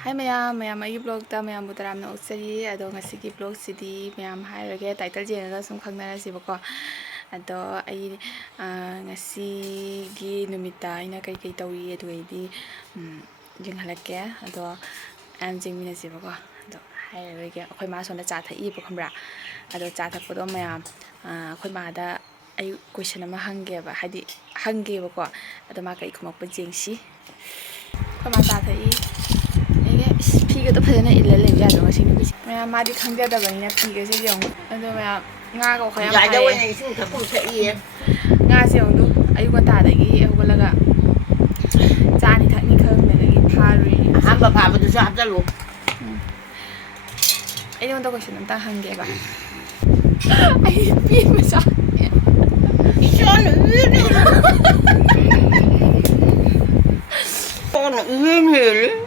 Hai mayam ꯑꯩꯒꯤ ꯕ꯭ꯂꯣꯛꯇ ꯃꯌꯥꯝꯕꯨ ꯇꯔꯥꯝꯅ ꯑꯣꯛꯆꯔꯤ ꯑꯗꯣ ꯉꯁꯤꯒꯤ ꯕ꯭ꯂꯣꯛꯁꯤꯗꯤ ꯃꯌꯥꯝ ꯍꯥꯏꯔꯒꯦ ꯇꯥꯏꯇꯜ ꯌꯦꯡꯉꯒ ꯁꯨꯝ ꯈꯪꯅꯔꯁꯤꯕꯀꯣ ꯑꯗꯣ ꯑꯩ ꯉꯁꯤꯒꯤ ꯅꯨꯃꯤꯠꯇ ꯑꯩꯅ ꯀꯩꯀꯩ ꯇꯧꯔꯤ ꯑꯗꯨꯒꯩꯗꯤ ꯌꯦꯡꯍꯜꯂꯛꯀꯦ ꯑꯗꯣ ꯃꯌꯥꯝ ꯌꯦꯡꯃꯤꯟꯅꯁꯦꯕꯀꯣ ꯑꯗꯣ ꯍꯥꯏꯔꯔꯣꯏꯒꯦ ꯑꯩꯈꯣꯏ ꯃꯥ ꯁꯣꯝꯗ ꯆꯥ ꯊꯛꯏꯕ ꯈꯪꯕ꯭ꯔꯥ ꯑꯗꯣ ꯆꯥ ꯊꯛꯄꯗꯣ ꯃꯌꯥꯝ ꯑꯩꯈꯣꯏ ꯃꯥꯗ ꯑꯩ ꯀꯣꯏꯁꯟ ꯑꯃ ꯍꯪꯒꯦꯕꯀꯣ ꯑꯗꯣ ꯃꯥ ꯀꯩ ꯈꯨꯝꯃꯛꯄ ꯌꯦꯡꯁꯤ ꯑꯩꯈꯣꯏ ꯃꯥ ꯆꯥ ꯊꯛꯏ ꯐꯤꯒꯗꯣ ꯐꯖꯅ ꯏꯜꯂ ꯂꯩꯕ ꯌꯥꯗ꯭ꯔꯣ ꯉꯁꯤ ꯅꯨꯃꯤꯠꯁꯦ ꯃꯌꯥꯝ ꯃꯥꯗꯤ ꯈꯪꯖꯗꯕꯅꯤꯅ ꯐꯤꯒꯁꯦ ꯌꯦꯡꯉꯨ ꯑꯗꯣ ꯃꯌꯥꯝ ꯉꯥꯒ ꯋꯥꯈꯜ ꯌꯥꯝ ꯌꯥꯏꯗ ꯐꯩꯌꯦ ꯑꯣꯏꯅ ꯏꯁꯤꯡ ꯊꯛꯐꯝ ꯊꯛꯏꯌꯦ ꯉꯥꯁꯦ ꯌꯦꯡꯉꯨ ꯑꯌꯨꯛ ꯉꯟꯇꯥꯗꯒꯤ ꯍꯧꯒꯠꯂꯒ ꯆꯥꯅꯤ ꯊꯛꯅꯤ ꯈꯪꯗꯕꯒꯤ ꯐꯥꯔꯨꯏꯅꯤ ꯑꯍꯥꯟꯕ ꯐꯥꯕꯗꯨꯁꯨ ꯍꯥꯞꯆꯜꯂꯨ ꯑꯩ ꯅꯉꯣꯟꯗ ꯀꯣꯏꯁꯟ ꯑꯝꯇ ꯍꯪꯒꯦꯕ ꯑꯩ ꯄꯦꯟꯕ ꯆꯥꯅꯤ ꯏꯆꯥꯅ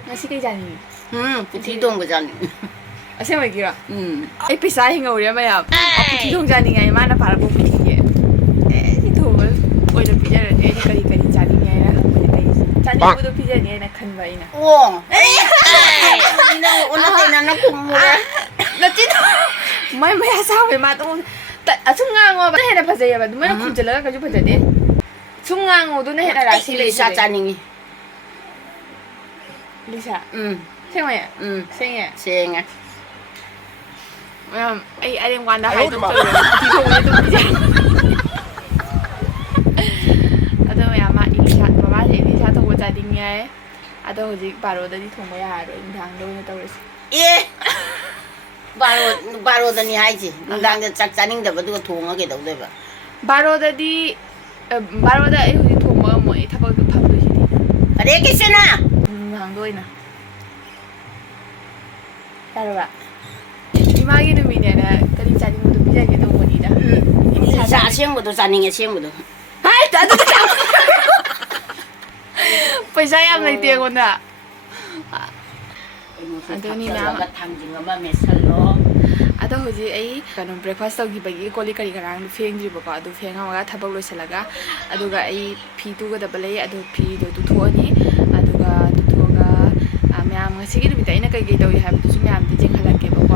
ꯉꯁꯤ ꯀꯩ ꯆꯥꯅꯤꯡꯉꯤ ꯎꯊꯤ ꯊꯣꯡꯕ ꯆꯥꯅꯤꯡꯉꯤ ꯑꯁꯦꯡꯕꯒꯤꯔꯣ ꯑꯩ ꯄꯩꯁꯥ ꯍꯤꯡꯍꯧꯔꯦ ꯃꯌꯥꯝ ꯎꯊꯤ ꯊꯣꯡ ꯆꯥꯅꯤꯡꯉꯥꯏ ꯃꯥꯅ ꯐꯥꯔꯛꯄ ꯎꯊꯤꯁꯦ ꯁꯤ ꯊꯣꯡꯕ ꯑꯣꯏꯅ ꯄꯤꯖꯔꯅꯤ ꯑꯩꯅ ꯀꯔꯤ ꯆꯥꯅꯤꯡꯉꯦ ꯍꯥꯏꯅ ꯍꯪꯕꯅꯦ ꯑꯩꯁꯦ ꯆꯥꯅꯤꯡꯕꯗꯣ ꯄꯤꯖꯅꯤ ꯍꯥꯏꯅ ꯈꯟꯕ ꯑꯩꯅ ꯑꯣ ꯅꯪ ꯑꯣꯟꯅ ꯇꯩꯅꯅ ꯈꯨꯝꯃꯨꯔꯦ ꯅꯆꯤꯟ ꯃꯥꯏ ꯃꯌꯥ ꯆꯥꯎꯋꯦ ꯃꯥꯗꯣ ꯑꯁꯨꯝ ꯉꯥꯡꯉꯣꯕ ꯍꯦꯟꯅ ꯐꯖꯩꯑꯕ ꯑꯗꯨꯃꯥꯏꯅ ꯈꯨꯝꯖꯤꯜꯂꯒ ꯀꯩꯁꯨ ꯐꯖꯗꯦ ꯁꯨꯝ ꯉꯥꯡꯉꯣꯗꯨꯅ ꯍꯦꯟꯅ ꯔꯥꯁꯤ ꯑꯩ ꯏꯂꯤꯁꯥ ꯂꯩꯁꯤꯗꯤ ꯆꯥꯅꯤꯡꯉꯤ ꯂꯤꯁꯥ ꯁꯦꯡꯕꯩ ꯁꯦꯡꯉꯦ ꯁꯦꯡꯉꯦ ꯃꯌꯥꯝ ꯑꯩ ꯑꯔꯦꯝ ꯀꯥꯟꯗ ꯍꯥꯏꯗꯣꯛꯇꯧꯔꯦ ꯎꯇꯤ ꯊꯣꯡꯕꯁꯦ ꯑꯗꯨꯝ ꯄꯤꯖꯩ ꯑꯗꯣ ꯃꯌꯥꯝ ꯃꯃꯥꯁꯦ ꯏꯂꯤꯁꯥ ꯊꯣꯡꯕ ꯆꯥꯅꯤꯡꯉꯦ ꯍꯥꯏ ꯑꯗꯣ ꯍꯧꯖꯤꯛ ꯕꯥꯔꯣꯗꯗꯤ ꯊꯣꯡꯕ ꯌꯥꯔꯔꯣꯏ ꯅꯨꯡꯗꯥꯡꯗ ꯑꯣꯏꯅ ꯇꯧꯔꯁꯤ ꯑꯦ ꯕꯥꯔꯣꯗꯅꯤ ꯍꯥꯏꯁꯦ ꯅꯨꯡꯗꯥꯡꯗ ꯆꯥꯛ ꯆꯥꯅꯤꯡꯗꯕꯗꯨꯒ ꯊꯣꯡꯉ ꯀꯩꯗꯧꯗꯣꯏꯕ ꯕꯥꯔꯣꯗ ꯑꯩ ꯍꯧꯖꯤꯛ ꯊꯣꯡꯕ ꯉꯝꯃꯣꯏ ꯑꯩ ꯊꯕꯛꯇꯣ ꯐꯪꯗꯣꯏꯁꯤꯗꯤ ꯍꯔꯦ ꯀ꯭ꯔꯤꯁꯅ ꯅꯨꯡꯗꯥꯡꯗ ꯑꯣꯏꯅ ꯌꯥꯔꯕ ꯏꯃꯥꯒꯤ ꯅꯨꯃꯤꯠꯅꯦꯅ ꯀꯔꯤ ꯆꯥꯅꯤꯡꯕꯗꯣ ꯄꯤꯖꯒꯦ ꯇꯧꯕꯅꯤꯗ ꯏꯂꯤꯁꯥ ꯑꯁꯦꯡꯕꯗꯣ ꯆꯥꯅꯤꯡꯉꯦ ꯑꯁꯦꯡꯕꯗꯣ ꯑꯗꯨꯗꯤ ꯄꯩꯁꯥ ꯌꯥꯝ ꯂꯩꯇꯦ ꯑꯩꯉꯣꯟꯗ ꯀꯩꯅꯣꯁꯦ ꯑꯗꯨꯅꯤ ꯃꯌꯥꯝ ꯊꯥꯡꯖꯜꯂꯒ ꯊꯥꯡꯖꯤꯡ ꯑꯃ ꯃꯦꯠꯁꯜꯂꯣ ꯑꯗꯣ ꯍꯧꯖꯤꯛ ꯑꯩ ꯀꯩꯅꯣ ꯕ꯭ꯔꯦꯛꯐꯥꯁ ꯇꯧꯈꯤꯕꯒꯤ ꯀꯣꯜꯂꯤꯛ ꯀꯔꯤ ꯀꯔꯥꯡꯗꯣ ꯐꯦꯡꯗ꯭ꯔꯤꯕꯀꯣ ꯑꯗꯨ ꯐꯦꯡꯉꯝꯃꯒ ꯊꯕꯛ ꯂꯣꯏꯁꯤꯜꯂꯒ ꯑꯗꯨꯒ ꯑꯩ ꯐꯤ ꯇꯨꯒꯗꯕ ꯂꯩ ꯑꯗꯨ ꯐꯤꯗꯣ ꯇꯨꯊꯣꯛꯑꯅꯤ ꯑꯗꯨꯒ ꯇꯨꯊꯣꯛꯑꯒ ꯃꯌꯥꯝ ꯉꯁꯤꯒꯤ ꯅꯨꯃꯤꯠꯇ ꯑꯩꯅ ꯀꯩꯀꯩ ꯇꯧꯏ ꯍꯥꯏꯕꯗꯨꯁꯨ ꯃꯌꯥꯝꯗꯤ ꯌꯦꯡꯍꯜꯂꯛꯀꯦꯕꯀꯣ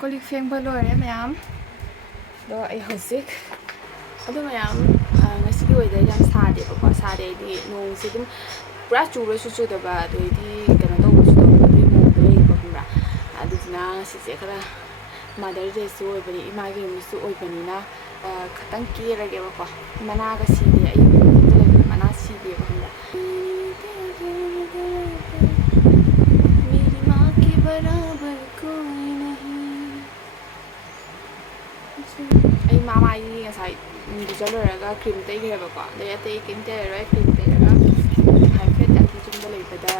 ꯀꯣꯜꯂꯤꯛ ꯐꯦꯡꯕ ꯂꯣꯏꯔꯦ ꯃꯌꯥꯝ ꯑꯗꯣ ꯑꯩ ꯍꯧꯖꯤꯛ ꯑꯗꯨ ꯃꯌꯥꯝ ꯉꯁꯤꯒꯤ ꯋꯦꯗꯔ ꯌꯥꯝ ꯁꯥꯗꯦꯕꯀꯣ ꯁꯥꯗꯦ ꯍꯥꯏꯗꯤ ꯅꯣꯡꯁꯦ ꯑꯗꯨꯝ ꯄꯨꯔꯥ ꯆꯨꯕꯁꯨ ꯆꯨꯗꯕ ꯑꯗꯩꯗꯤ ꯀꯩꯅꯣ ꯇꯧꯕꯁꯨ ꯇꯧꯗꯕ ꯑꯗꯨꯒꯤ ꯃꯑꯣꯡꯗ ꯂꯩꯌꯦꯕ ꯈꯪꯕ꯭ꯔꯥ ꯑꯗꯨꯗꯨꯅ ꯉꯁꯤꯁꯦ ꯈꯔ ꯃꯥꯗꯔ ꯗꯦꯁꯨ ꯑꯣꯏꯕꯅꯤ ꯏꯃꯥꯒꯤ ꯅꯨꯃꯤꯠꯁꯨ ꯑꯣꯏꯕꯅꯤꯅ ꯈꯤꯇꯪ ꯀꯦꯔꯒꯦꯕꯀꯣ ꯃꯅꯥꯒ ꯁꯤꯗꯦ ꯑꯩꯒꯤ ꯂꯩꯕ ꯃꯅꯥ ꯁꯤꯗꯦꯕ ꯈꯪꯕ꯭ꯔꯥ मेरी माँ के बराबर कोई नहीं ꯑꯩ ꯃꯥꯏꯗꯤ ꯉꯁꯥꯏ ꯂꯨꯖ ꯂꯣꯏꯔꯒ ꯀ꯭ꯔꯤꯝ ꯇꯩꯈ꯭ꯔꯦꯕꯀꯣ ꯑꯗꯩ ꯑꯇꯩ ꯀ꯭ꯔꯤꯝ ꯇꯩꯔꯔꯣꯏ ꯀ꯭ꯔꯤꯝ ꯇꯩꯔꯒ ꯍꯥꯏꯐꯦꯠ ꯌꯥꯝꯊꯤ ꯆꯨꯝꯕ ꯂꯩꯕꯗ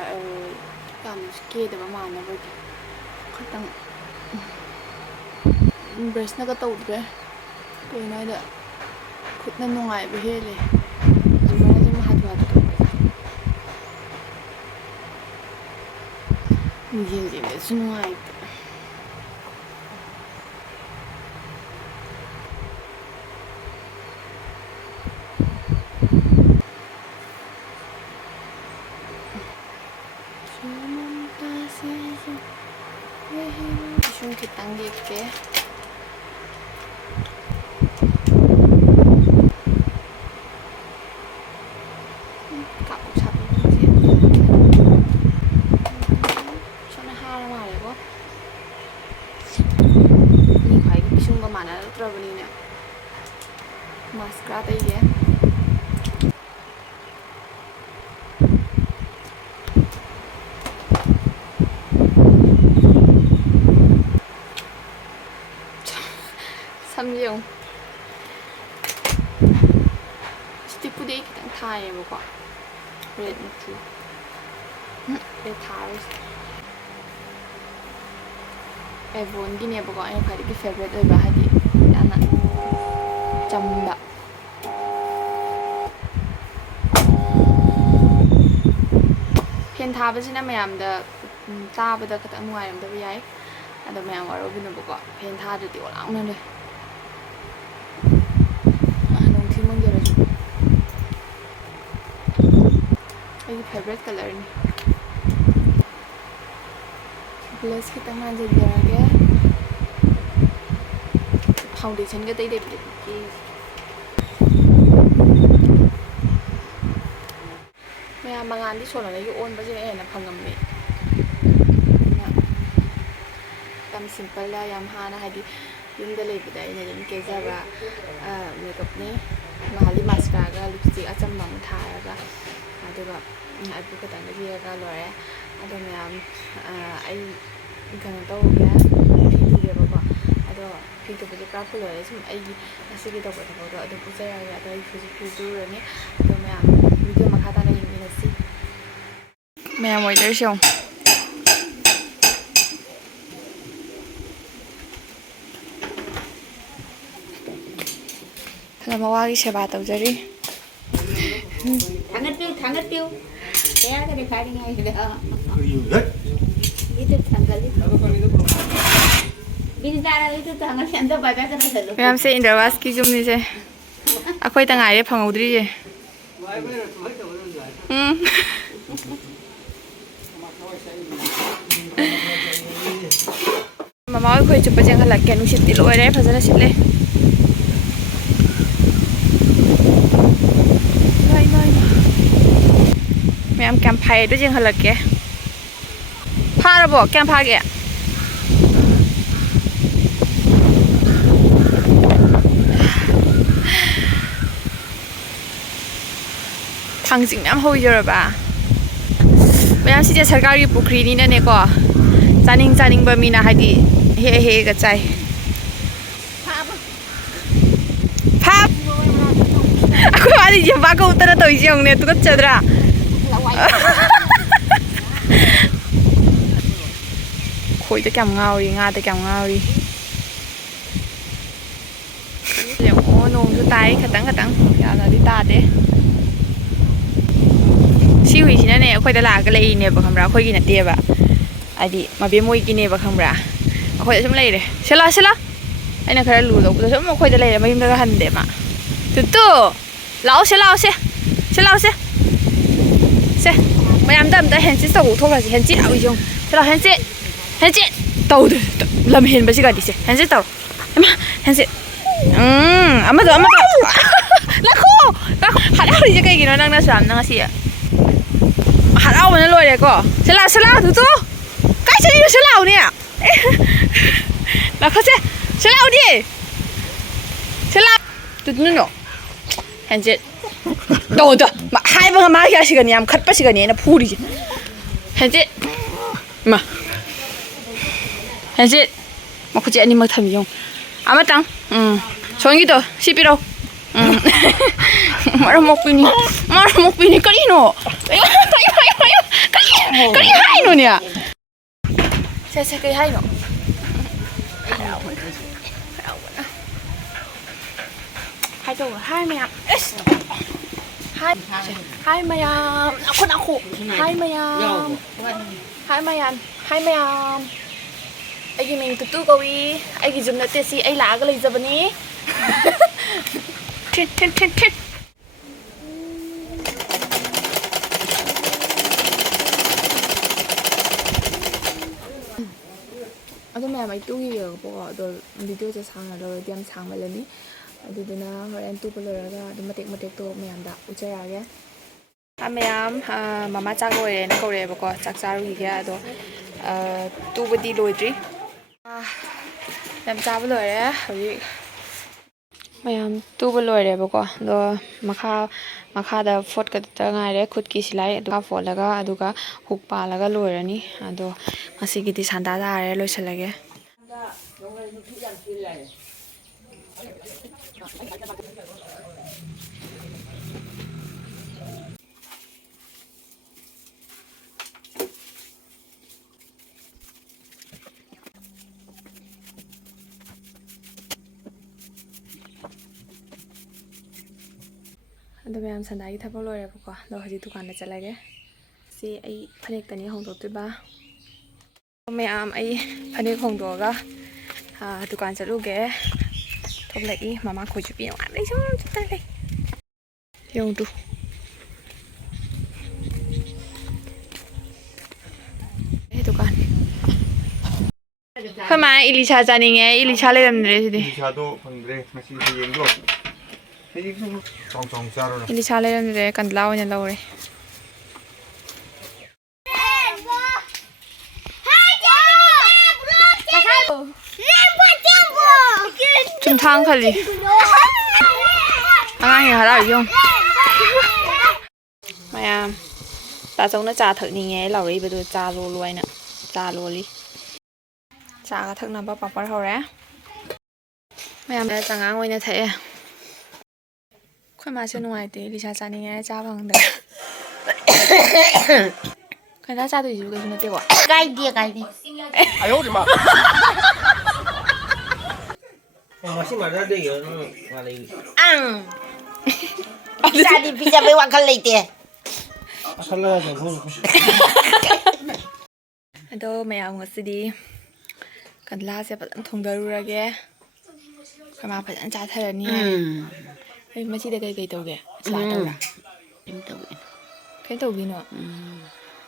ꯌꯥꯝꯅꯁꯨ ꯀꯦꯗꯕ ꯃꯥꯟꯅꯕꯒꯤ ꯈꯤꯇꯪ ꯕ꯭ꯔꯁꯅꯒ ꯇꯧꯗ꯭ꯔꯦ ꯀꯩꯅꯣ ꯍꯥꯏꯗ ꯈꯨꯠꯅ ꯅꯨꯡꯉꯥꯏꯕ ꯍꯦꯜꯂꯦ ꯑꯗꯨꯃꯥꯏꯅ ꯁꯨꯝ ꯍꯥꯊꯨ ꯍꯥꯊꯨ ꯇꯧꯕꯁꯦ ꯃꯤꯡꯁꯦꯜ ꯌꯦꯡꯕꯗꯁꯨ ꯅꯨꯡꯉꯥꯏꯇꯦ ꯏꯁꯨꯝ ꯈꯤꯇꯪ ꯌꯦꯛꯀꯦ 마스카라 떼게. 삼종. 스티프데이 그냥 타에 먹어. 레드 티. 내 타를. 에본기네버거 아니 ꯈ꯭ꯋꯥꯏꯗꯒꯤ ꯐꯦꯕꯔꯦꯠ ꯑꯣꯏꯕ ꯍꯥꯏꯗꯤ ꯌꯥꯝꯅ ꯆꯝꯕ ꯐꯦꯟ ꯊꯥꯕꯁꯤꯅ ꯃꯌꯥꯝꯗ ꯇꯥꯕꯗ ꯈꯤꯇꯪ ꯅꯨꯡꯉꯥꯏꯔꯝꯗꯕ ꯌꯥꯏ ꯑꯗꯣ ꯃꯌꯥꯝ ꯋꯥꯔꯧꯕꯤꯅꯨꯕꯀꯣ ꯐꯦꯟ ꯊꯥꯗ꯭ꯔꯗꯤ ꯑꯣꯂꯥꯡꯅ ꯂꯩ ꯅꯨꯡꯊꯤ ꯃꯪꯖꯔꯁꯨ ꯑꯩꯒꯤ ꯐꯦꯕꯔꯦꯠ ꯀꯂꯔꯅꯤ ब्लश खितंग ꯉꯥꯟꯖꯟꯖꯔꯒꯦ फाउंडेशन का तई देबी मैं मंगान दी सोना लगी ओन बजे है ना फंगम में तम सिंपल ला याम हाना हादी युम द लेबदा इन दिन केजाबा मेकअप ने महाली मास्कारा लिपस्टिक अचम मंग थारगा अदुगा अदु खतंग दियागा लोरे अदो मैम आई कनो तौगे फिटुगेबको अदो फिटुबजे क्राफ्ट लोरे सम आई असिगे तौबो तौबो अदो पुजरागा अदो आई फिटुरनी अदो मैम वीडियो मखाता ना यिंगिनसी मैम वेदर शो मवागी सेवा तौजरी थांगत पिउ तयार करे खाड़ी ngay itu tanggal itu bini tara itu tanggal yang tu baca sama selalu ma'am से इंद्रवास की जुमनी से अखोई तंगारे फंगौद्री जे ममा अखोई चुप जेंग हलक के नुसित लोरे फजरा सिले मैम कैंप फायर तो जेंग हलक के फारबो कैंप फागे थांजिंग मैम होइजरबा मैम सिजे सरकारी पुखरी नि ने को चानिंग बमीना हादी हे ग चाइ फाब अखो वाली जे बाको उतर तो इजंग ने तुक चदरा खोई तो क्या ngauri nga तो क्या ngauri ओ नोंग सु ताई खतंग याना दि तादे सी हुइसिना ने अखोइ द लाग लेइने बा खमरा अखोइ गि नते बा आदि मबे मोइ गि ने बा खमरा अखोइ सम लेइरे सेला अइना खरा लु दो सम अखोइ द लेइरे मयुम द हनदे मा तुतु लाओ से मैम दम द हेंसि तौ थोरासि हेंसि आउजों सेला हेंसि तौ लम हेन बसि गादि से हेंसि तौ एमा हेंसि अमदो लाखो हराउरि जे कइगिनो नंगना साम नंगसि हराउबना लोइरे को सेला तुतु काइ छनि सेलाउ ने लाखो से सेलाउ दि सेला तुतु नो हेंसि तौ हाइबा मा यासिगनि याम खटपसिगनि एना फुरि हेंसि मा हेंसि मखुची अनि मक थमियों आमातां सोंगिदो सिपिरो मारा मोकपिनी करिनो करि हाइनो न्या से कइ हाइनो हाइ मैम हाइ मैम आखो हाइ मैम अगी मिंग तुतु कवी अगी जुम नते सी आई लाग लैजबनी ठिन अदो मैम आई तुगी येगो अदो वीडियो जे सांगा लो दियम सांगबलनी अदुदना होरेन तुप लोरागा अदु मटेक तो मैम दा उचरागे मैम मामा चाक लोइरेन कौरेबको चाक चारुगिगे अदो तुबदी लोइद्री मैम चाब लोइरे हजि ꯃꯌꯥꯝ ꯇꯨꯕ ꯂꯣꯏꯔꯦꯕꯀꯣ ꯑꯗꯣ ꯃꯈꯥꯗ ꯐꯣꯠꯀꯗ ꯉꯥꯏꯔꯦ ꯈꯨꯠꯀꯤ ꯁꯤꯂꯥꯏ ꯑꯗꯨꯒ ꯐꯣꯠꯂꯒ ꯑꯗꯨꯒ ꯍꯨꯛ ꯄꯥꯜꯂꯒ ꯂꯣꯏꯔꯅꯤ ꯑꯗꯣ ꯉꯁꯤꯒꯤꯗꯤ ꯁꯥꯟꯗꯥ ꯇꯥꯔꯦ ꯂꯣꯏꯁꯤꯜꯂꯒꯦ ꯑꯗꯣ ꯃꯌꯥꯝ ꯁꯟꯗꯥꯒꯤ ꯊꯕꯛ ꯂꯣꯏꯔꯦꯕꯀꯣ ꯑꯗꯣ ꯍꯧꯖꯤꯛ ꯗꯨꯀꯥꯟꯗ ꯆꯠꯂꯒꯦ ꯁꯤ ꯑꯩ ꯐꯅꯦꯛꯇꯅꯤ ꯍꯣꯡꯗꯣꯛꯇꯣꯏꯕ ꯃꯌꯥꯝ ꯑꯩ ꯐꯅꯦꯛ ꯍꯣꯡꯗꯣꯛꯑꯒ ꯗꯨꯀꯥꯟ ꯆꯠꯂꯨꯒꯦ ꯊꯣꯛꯂꯛꯏ ꯃꯃꯥ ꯈꯣꯏꯁꯨ ꯄꯤ ꯅꯨꯡꯉꯥꯏ ꯁꯨꯝ ꯆꯠꯇ ꯂꯩ ꯌꯦꯡꯗꯨ ꯗꯨꯀꯥꯟ ꯑꯩꯈꯣꯏ ꯃꯥ ꯏꯂꯤꯁꯥ ꯆꯥꯅꯤꯡꯉꯦ ꯏꯂꯤꯁꯥ ꯂꯩꯔꯝꯗ꯭ꯔꯦ ꯁꯤꯗꯤ 이리샤도 ꯐꯪꯗ꯭ꯔꯦ ꯉꯁꯤ ꯍꯌꯦꯡꯗꯣ ꯍꯌꯦꯡꯁꯨ ꯆꯥꯎ ꯆꯥꯔꯣꯅ 이리샤 ꯂꯩꯔꯝꯗ꯭ꯔꯦ ꯀꯟꯗꯂꯥ ꯑꯣꯏꯅ ꯂꯧꯔꯦ ꯆꯨꯝꯊꯥꯡ ꯈꯜꯂꯤ ꯑꯉꯥꯡꯒꯤ ꯍꯔꯥꯎ ꯌꯦꯡꯉꯨ ꯃꯌꯥꯝ ꯇꯥꯆꯧꯅ ꯆꯥ ꯊꯛꯅꯤꯡꯉꯦ ꯂꯥꯎꯔꯛꯏꯕꯗꯨ ꯆꯥ ꯂꯣꯜꯂꯨ ꯍꯥꯏꯅ ꯆꯥ ꯂꯣꯜꯂꯤ ꯆꯥꯒ ꯊꯛꯅꯕ ꯄꯥꯄꯔ ꯍꯧꯔꯦ ꯃꯌꯥꯝꯅ ꯆꯉꯥꯡ ꯑꯣꯏꯅ ꯊꯛꯑꯦ ꯑꯩꯈꯣꯏ ꯃꯥꯁꯨ ꯅꯨꯡꯉꯥꯏꯇꯦ ꯏꯂꯤꯁꯥ ꯆꯥꯅꯤꯡꯉꯦ ꯆꯥ ꯐꯪꯗ꯭ꯔꯦ ꯀꯟꯗꯥ ꯆꯥꯗꯣꯏꯁꯤꯕꯨ ꯀꯩꯁꯨ ꯅꯠꯇꯦꯀꯣ ꯀꯥꯏꯗꯦ ꯀꯥꯏꯗꯦ 아이오리마 맛이 맞아야 이거는 말이 ꯑꯪ ꯏꯆꯥꯗꯤ ꯄꯤꯖꯕꯩ ꯋꯥꯈꯜ ꯂꯩꯇꯦ 살라야죠 뭐 ꯑꯗꯣ ꯃꯌꯥꯝ ꯉꯁꯤꯗꯤ ꯀꯟꯗꯂꯥꯁꯦ ꯐꯖꯅ ꯊꯣꯡꯗꯔꯨꯔꯒꯦ ꯑꯩꯈꯣꯏ ꯃꯥ ꯐꯖꯅ ꯆꯥꯊꯔꯅꯤ ꯍꯥꯏ ꯃꯁꯤꯗ ꯀꯩ ꯇꯧꯒꯦ ꯁꯂꯥꯠ ꯇꯧꯔꯥ ꯀꯩ ꯇꯧꯗꯣꯏꯅꯣ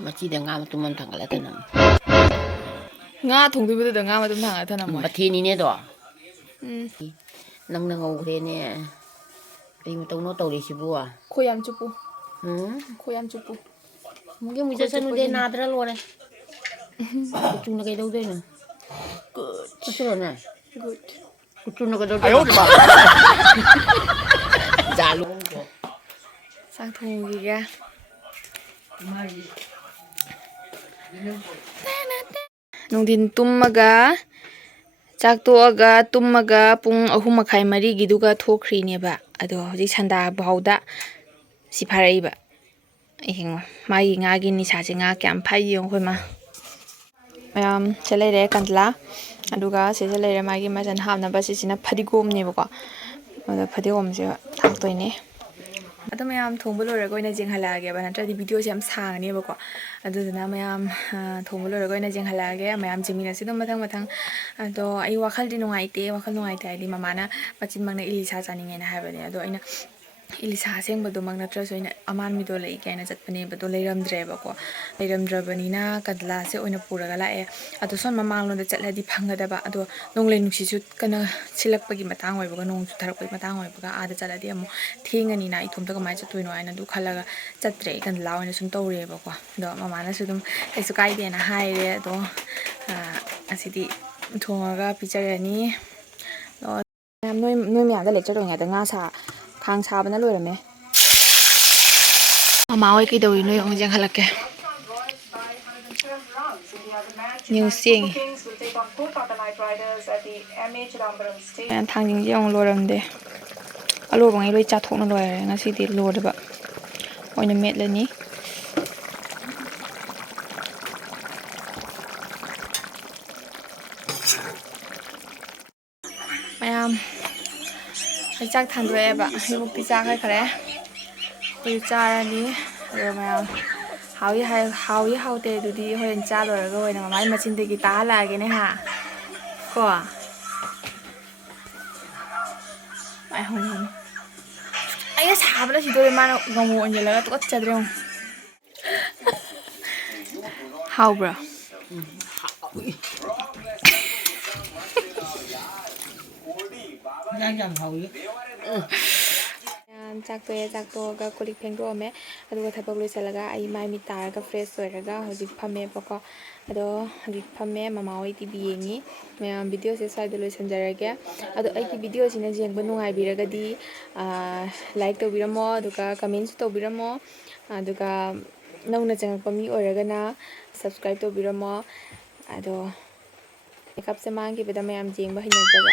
ꯃꯆꯤꯗ ꯉꯥ ꯃꯇꯨꯝ ꯑꯃ ꯊꯥꯡꯒꯠꯂ ꯊꯅꯝꯃꯦ ꯉꯥ ꯊꯣꯡꯗꯣꯏꯕꯗꯨꯗ ꯉꯥ ꯃꯇꯨꯝ ꯊꯥꯡꯒꯠꯂ ꯊꯅꯝꯃꯣꯏ ꯃꯊꯦꯜꯅꯤꯅꯦꯗꯣ ꯎꯝ ꯅꯪꯅ ꯉꯧꯈ꯭ꯔꯦꯅꯦ ꯀꯔꯤ ꯃꯇꯧꯅꯣ ꯇꯧꯔꯤꯁꯤꯕꯨ ꯈꯣꯏ ꯌꯥꯝ ꯆꯨꯞꯄꯨ ꯈꯣꯏ ꯌꯥꯝ ꯆꯨꯞꯄꯨ ꯑꯃꯨꯛ ꯑꯃꯨꯛ ꯈꯣꯏ ꯆꯠꯁꯅꯨꯗꯦ ꯆꯨꯞꯄꯒꯤꯅꯤ ꯅꯥꯗ꯭ꯔ ꯂꯣꯏꯔꯦ ꯀꯨꯆꯨꯅ ꯀꯩꯗꯧꯗꯣꯏꯅꯣ ꯆꯠꯁꯤꯔꯣꯅꯦ ꯒꯨꯗ ꯀꯨꯆꯨꯅ ꯀꯩꯗꯧꯗꯣꯏꯅꯣ ꯖꯥꯂꯨ ꯆꯥꯛ ꯊꯣꯡꯈꯤꯒꯦ ꯅꯨꯡꯊꯤꯟ ꯇꯨꯝꯃꯒ ꯆꯥꯛ ꯇꯣꯛꯑꯒ ꯇꯨꯝꯃꯒ ꯄꯨꯡ 3:30 4ꯒꯤꯗꯨꯒ ꯊꯣꯛꯈ꯭ꯔꯤꯅꯦꯕ ꯑꯗꯣ ꯍꯧꯖꯤꯛ ꯁꯟꯗꯥ ꯐꯥꯎꯗ ꯁꯤ ꯐꯥꯔꯛꯏꯕ ꯌꯦꯡꯉꯣ ꯃꯥꯒꯤ ꯉꯥꯒꯤ ꯅꯤꯁꯥꯁꯦ ꯉꯥ ꯀꯌꯥꯝ ꯐꯩ ꯌꯦꯡꯉꯣ ꯑꯩꯈꯣꯏ ꯃꯥ ꯃꯌꯥꯝ ꯁꯤ ꯂꯩꯔꯦ ꯀꯟꯇꯂꯥ ꯑꯗꯨꯒ ꯁꯤꯁꯦ ꯂꯩꯔꯦ ꯃꯥꯒꯤ ꯃꯆꯜ ꯍꯥꯞꯅꯕ ꯁꯤꯁꯤꯅ ꯐꯗꯤꯒꯣꯝꯅꯦꯕꯀꯣ ꯑꯗꯣ ꯐꯗꯤꯒꯣꯝꯁꯦ ꯊꯥꯛꯇꯣꯏꯅꯦ ꯑꯗꯣ ꯃꯌꯥꯝ ꯊꯣꯡꯕ ꯂꯣꯏꯔꯒ ꯑꯣꯏꯅ ꯌꯦꯡꯍꯜꯂꯛꯑꯒꯦꯕ ꯅꯠꯇ꯭ꯔꯗꯤ ꯚꯤꯗꯤꯑꯣꯁꯦ ꯌꯥꯝ ꯁꯥꯡꯉꯅꯦꯕꯀꯣ ꯑꯗꯨꯗꯨꯅ ꯃꯌꯥꯝ ꯊꯣꯡꯕ ꯂꯣꯏꯔꯒ ꯑꯣꯏꯅ ꯌꯦꯡꯍꯜꯂꯛꯑꯒꯦ ꯃꯌꯥꯝ ꯌꯦꯡꯃꯤꯟꯅꯁꯤ ꯑꯗꯨꯝ ꯃꯊꯪ ꯑꯗꯣ ꯑꯩ ꯋꯥꯈꯜꯗꯤ ꯅꯨꯡꯉꯥꯏꯇꯦ ꯋꯥꯈꯜ ꯅꯨꯡꯉꯥꯏꯇꯦ ꯍꯥꯏꯗꯤ ꯃꯃꯥꯅ ꯃꯆꯤꯟꯃꯛꯅ ꯏꯂꯤꯁꯥ ꯆꯥꯅꯤꯡꯉꯦꯅ ꯍꯥꯏꯕꯅꯦ ꯑꯗꯣ ꯑꯩꯅ ꯏꯂꯤꯁꯥ ꯑꯁꯦꯡꯕꯗꯨꯃꯛ ꯅꯠꯇ꯭ꯔꯁꯨ ꯑꯩꯅ ꯑꯃꯥꯟꯕꯤꯗꯣ ꯂꯩ ꯀꯥꯏꯅ ꯆꯠꯄꯅꯦꯕ ꯑꯗꯣ ꯂꯩꯔꯝꯗ꯭ꯔꯦꯕꯀꯣ ꯂꯩꯔꯝꯗ꯭ꯔꯕꯅꯤꯅ ꯀꯗꯂꯥꯁꯦ ꯑꯣꯏꯅ ꯄꯨꯔꯒ ꯂꯥꯛꯑꯦ ꯑꯗꯣ ꯁꯣꯝ ꯃꯃꯥꯡꯂꯣꯝꯗ ꯆꯠꯂꯗꯤ ꯐꯪꯒꯗꯕ ꯑꯗꯣ ꯅꯣꯡꯂꯩ ꯅꯨꯡꯁꯤꯠꯁꯨ ꯀꯟꯅ ꯁꯤꯜꯂꯛꯄꯒꯤ ꯃꯇꯥꯡ ꯑꯣꯏꯕꯒ ꯅꯣꯡ ꯆꯨꯊꯔꯛꯄꯒꯤ ꯃꯇꯥꯡ ꯑꯣꯏꯕꯒ ꯑꯥꯗ ꯆꯠꯂꯗꯤ ꯑꯃꯨꯛ ꯊꯦꯡꯉꯅꯤꯅ ꯏꯊꯣꯝꯇ ꯀꯃꯥꯏꯅ ꯆꯠꯇꯣꯏꯅꯣ ꯍꯥꯏꯅ ꯑꯗꯨ ꯈꯜꯂꯒ ꯆꯠꯇ꯭ꯔꯦ ꯑꯩ ꯀꯟꯗꯂꯥ ꯑꯣꯏꯅ ꯁꯨꯝ ꯇꯧꯔꯦꯕꯀꯣ ꯑꯗꯣ ꯃꯃꯥꯅꯁꯨ ꯑꯗꯨꯝ ꯀꯩꯁꯨ ꯀꯥꯏꯗꯦꯅ ꯍꯥꯏꯔꯦ ꯑꯗꯣ ꯑꯁꯤꯗꯤ ꯊꯣꯡꯉꯒ ꯄꯤꯖꯔꯅꯤ ꯅꯣꯏ ꯃꯌꯥꯝꯗ ꯂꯦꯛꯆꯔ ꯇꯧꯔꯤꯉꯩꯗ ꯈꯥꯡ ꯁꯥꯕꯅ ꯂꯣꯏꯔꯝꯃꯦ ꯃꯃꯥ ꯍꯣꯏ ꯀꯩꯗꯧꯔꯤꯅꯣ ꯌꯦꯡꯉꯣ ꯌꯦꯡꯍꯜꯂꯛꯀꯦ ꯅ꯭ꯌꯨꯁ ꯌꯦꯡꯉꯤ ꯊꯥꯡꯖꯤꯡꯁꯦ ꯑꯃꯨꯛ ꯂꯣꯏꯔꯝꯗꯦ ꯑꯂꯨꯕꯉꯩ ꯂꯣꯏ ꯆꯥꯊꯣꯛꯅ ꯂꯣꯏꯔꯦ ꯉꯁꯤꯗꯤ ꯂꯣꯏꯗꯕ ꯑꯣꯏꯅ ꯃꯦꯠꯂꯅꯤ ꯃꯌꯥꯝ ꯑꯩ ꯆꯥꯛ ꯊꯥꯡꯗꯣꯛꯑꯦꯕ ꯌꯨꯃꯛꯇꯤ ꯆꯥꯈ꯭ꯔꯦ ꯑꯩꯈꯣꯏ ꯆꯥꯔꯅꯤ ꯑꯗꯣ ꯃꯌꯥꯝ ꯍꯥꯎꯏ ꯍꯥꯎꯇꯦ ꯑꯗꯨꯗꯤ ꯍꯣꯔꯦꯟ ꯆꯥ ꯂꯣꯏꯔꯒ ꯑꯣꯏꯅ ꯃꯃꯥꯏ ꯃꯆꯤꯟꯗꯒꯤ ꯇꯥꯍꯜꯂꯛꯑꯒꯦꯅꯦ ꯀꯣ ꯑꯩꯅ ꯁꯥꯕꯅ ꯁꯤꯗꯣꯔꯦ ꯃꯥꯅ ꯉꯥꯃꯨ ꯑꯣꯟꯁꯤꯜꯂꯒ ꯇꯨꯀꯠꯆꯗ꯭ꯔꯦ ꯌꯦꯡꯉꯣ ꯍꯥꯎꯕ꯭ꯔꯣ ꯌꯥꯝ ꯍꯥꯎꯏ ꯆꯥꯛ ꯇꯣꯛꯑꯦ ꯆꯥꯛ ꯇꯣꯛꯑꯒ ꯀꯣꯜ ꯂꯤꯛ ꯐꯦꯡꯗꯣꯛꯑꯝꯃꯦ ꯑꯗꯨꯒ ꯊꯕꯛ ꯂꯣꯏꯁꯤꯜꯂꯒ ꯑꯩ ꯃꯥꯏ ꯃꯤꯠ ꯇꯥꯔꯒ ꯐ꯭ꯔꯦꯁ ꯑꯣꯏꯔꯒ ꯍꯧꯖꯤꯛ ꯐꯝꯃꯦꯕꯀꯣ ꯑꯗꯣ ꯍꯧꯖꯤꯛ ꯐꯝꯃꯦ ꯃꯃꯥ ꯍꯣꯏ ꯇꯤꯚꯤ ꯌꯦꯡꯉꯤ ꯃꯌꯥꯝ ꯚꯤꯗꯤꯑꯣꯁꯦ ꯁ꯭ꯋꯥꯏꯗ ꯂꯣꯏꯁꯤꯟꯖꯔꯒꯦ ꯑꯗꯣ ꯑꯩꯒꯤ ꯚꯤꯗꯤꯑꯣꯁꯤꯅ ꯌꯦꯡꯕ ꯅꯨꯡꯉꯥꯏꯕꯤꯔꯒꯗꯤ ꯂꯥꯏꯛ ꯇꯧꯕꯤꯔꯝꯃꯣ ꯑꯗꯨꯒ ꯀꯃꯦꯟꯁꯨ ꯇꯧꯕꯤꯔꯝꯃꯣ ꯑꯗꯨꯒ ꯅꯧꯅ ꯆꯪꯉꯛꯄ ꯃꯤ ꯑꯣꯏꯔꯒꯅ ꯁꯕꯁꯀ꯭ꯔꯥꯏꯕ ꯇꯧꯕꯤꯔꯝꯃꯣ ꯑꯗꯣ ꯃꯦꯀꯞꯁꯦ ꯃꯥꯡꯈꯤꯕꯗ ꯃꯌꯥꯝ ꯌꯦꯡꯕ ꯍꯩꯅꯗ꯭ꯔꯕ